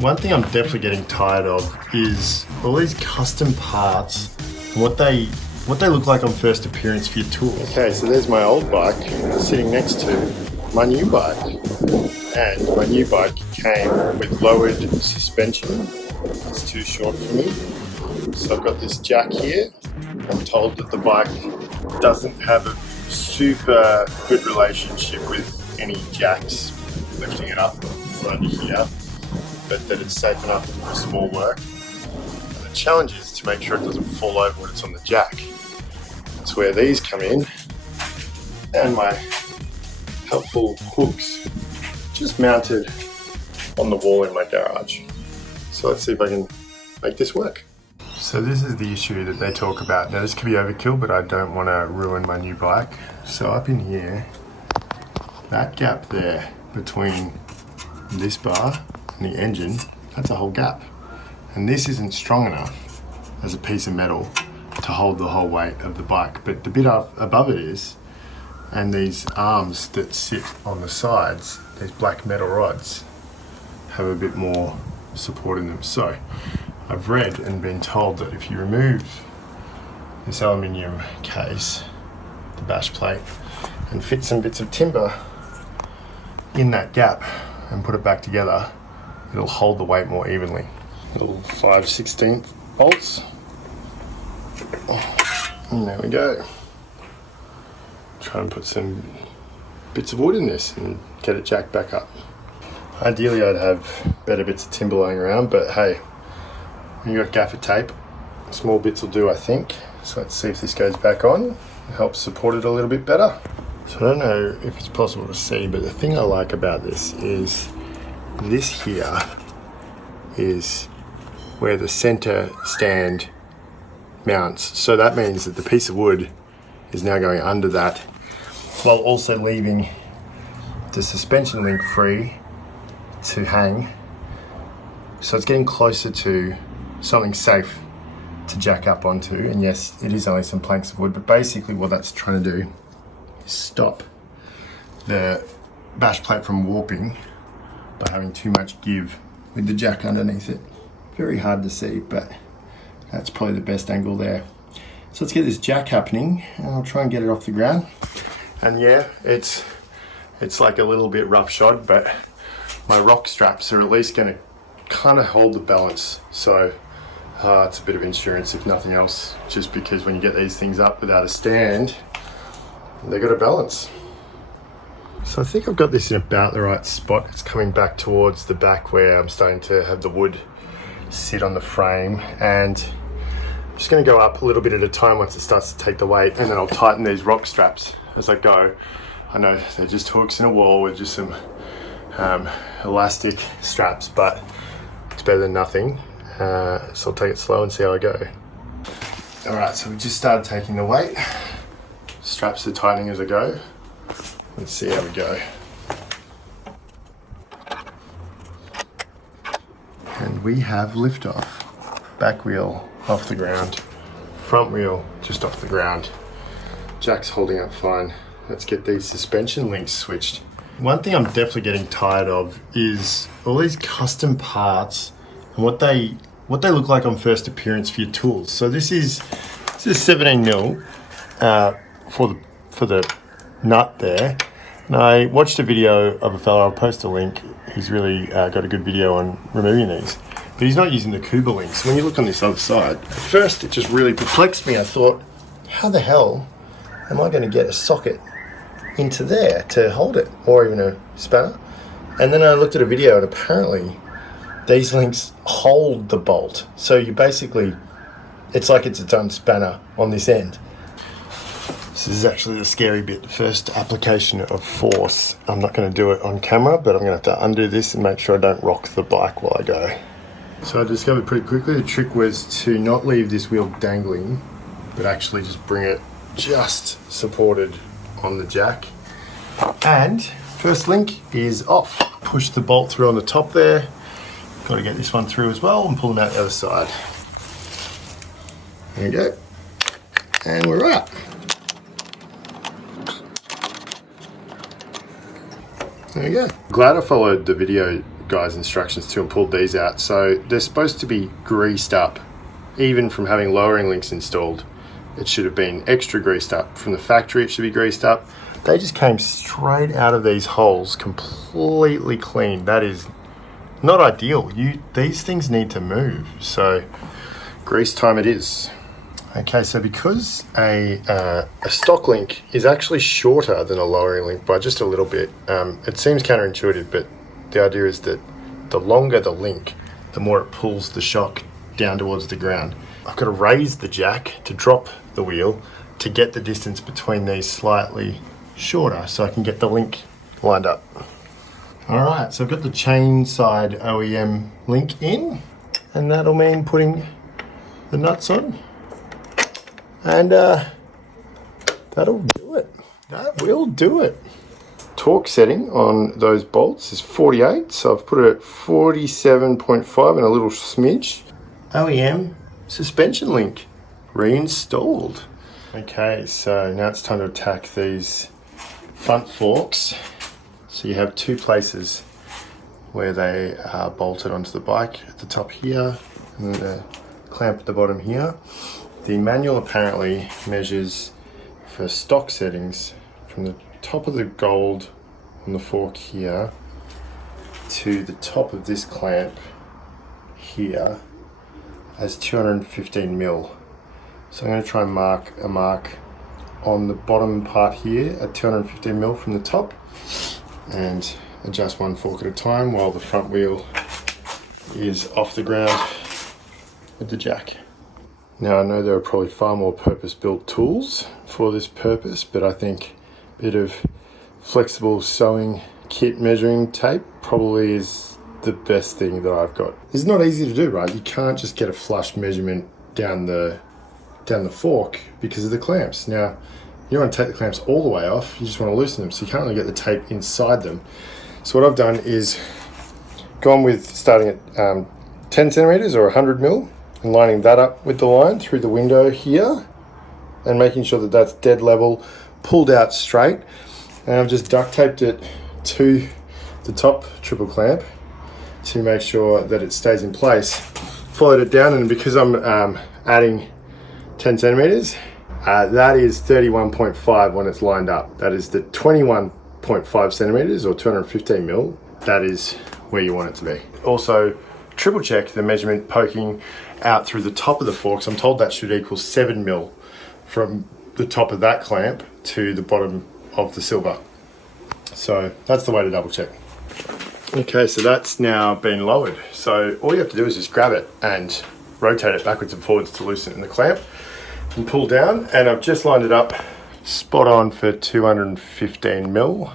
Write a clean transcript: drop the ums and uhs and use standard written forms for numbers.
One thing I'm definitely getting tired of is all these custom parts and what they look like on first appearance for your tools. Okay, so there's my old bike sitting next to my new bike. And my new bike came with lowered suspension. It's too short for me. So I've got this jack here. I'm told that the bike doesn't have a super good relationship with any jacks lifting it up from under here, but that it's safe enough for small work. And the challenge is to make sure it doesn't fall over when it's on the jack. That's where these come in, and my helpful hooks just mounted on the wall in my garage. So let's see if I can make this work. So this is the issue that they talk about. Now this could be overkill, but I don't want to ruin my new bike. So up in here, that gap there between this bar and the engine, that's a whole gap. And this isn't strong enough as a piece of metal to hold the whole weight of the bike. But the bit above it is, and these arms that sit on the sides, these black metal rods, have a bit more support in them. So I've read and been told that if you remove this aluminium case, the bash plate, and fit some bits of timber in that gap and put it back together, it'll hold the weight more evenly. Little 5/16 bolts. And there we go. Try and put some bits of wood in this and get it jacked back up. Ideally I'd have better bits of timber laying around, but hey, when you've got gaffer tape, small bits will do, I think. So let's see if this goes back on. It helps support it a little bit better. So I don't know if it's possible to see, but the thing I like about this here is where the center stand mounts. So that means that the piece of wood is now going under that, while also leaving the suspension link free to hang. So it's getting closer to something safe to jack up onto. And yes, it is only some planks of wood, but basically what that's trying to do is stop the bash plate from warping by having too much give with the jack underneath it. Very hard to see, but that's probably the best angle there. So let's get this jack happening, and I'll try and get it off the ground. And yeah, it's like a little bit roughshod, but my rock straps are at least going to kind of hold the balance. So it's a bit of insurance if nothing else, just because when you get these things up without a stand, they've got a balance. So I think I've got this in about the right spot. It's coming back towards the back where I'm starting to have the wood sit on the frame, and I'm just going to go up a little bit at a time once it starts to take the weight, and then I'll tighten these rock straps as I go. I know they're just hooks in a wall with just some elastic straps, but it's better than nothing. So I'll take it slow and see how I go. Alright, so we just started taking the weight. Straps are tightening as I go. Let's see how we go. And we have liftoff. Back wheel off the ground. Front wheel just off the ground. Jack's holding up fine. Let's get these suspension links switched. One thing I'm definitely getting tired of is all these custom parts and what they look like on first appearance for your tools. So this is 17mm for the nut there. And I watched a video of a fellow, I'll post a link, who's really got a good video on removing these. But he's not using the Kuba links. When you look on this other side, at first it just really perplexed me. I thought, how the hell am I going to get a socket into there to hold it, or even a spanner? And then I looked at a video, and apparently these links hold the bolt. So you basically, it's like it's its own spanner on this end. This is actually the scary bit. The first application of force. I'm not going to do it on camera, but I'm going to have to undo this and make sure I don't rock the bike while I go. So I discovered pretty quickly the trick was to not leave this wheel dangling, but actually just bring it just supported on the jack. And first link is off. Push the bolt through on the top there. Got to get this one through as well and pull them out the other side. There you go. And we're up. There you go. Glad I followed the video guy's instructions to and pulled these out. So they're supposed to be greased up. Even from having lowering links installed, it should have been extra greased up. From the factory, it should be greased up. They just came straight out of these holes, completely clean. That is not ideal. These things need to move. So grease time it is. Okay, so because a stock link is actually shorter than a lowering link by just a little bit, it seems counterintuitive, but the idea is that the longer the link, the more it pulls the shock down towards the ground. I've got to raise the jack to drop the wheel to get the distance between these slightly shorter so I can get the link lined up. All right, so I've got the chain side OEM link in, and that'll mean putting the nuts on. And that'll do it. That will do it. Torque setting on those bolts is 48, so I've put it at 47.5 and a little smidge. OEM suspension link reinstalled. Okay, so now it's time to attack these front forks. So you have two places where they are bolted onto the bike, at the top here and the clamp at the bottom here. The manual apparently measures for stock settings from the top of the gold on the fork here to the top of this clamp here as 215 mil. So I'm going to try and mark a mark on the bottom part here at 215 mil from the top and adjust one fork at a time while the front wheel is off the ground with the jack. Now I know there are probably far more purpose-built tools for this purpose, but I think a bit of flexible sewing kit measuring tape probably is the best thing that I've got. It's not easy to do, right? You can't just get a flush measurement down the fork because of the clamps. Now, you don't want to take the clamps all the way off, you just want to loosen them, so you can't really get the tape inside them. So what I've done is gone with starting at 10 centimeters or 100 mil, and lining that up with the line through the window here and making sure that that's dead level, pulled out straight. And I've just duct taped it to the top triple clamp to make sure that it stays in place. Followed it down, and because I'm adding 10 centimeters, that is 31.5 when it's lined up. That is the 21.5 centimeters or 215 mil. That is where you want it to be. Also, triple check the measurement poking out through the top of the forks. I'm told that should equal 7 mil from the top of that clamp to the bottom of the silver. So that's the way to double check. Okay, so that's now been lowered. So all you have to do is just grab it and rotate it backwards and forwards to loosen it in the clamp and pull down. And I've just lined it up spot on for 215 mil.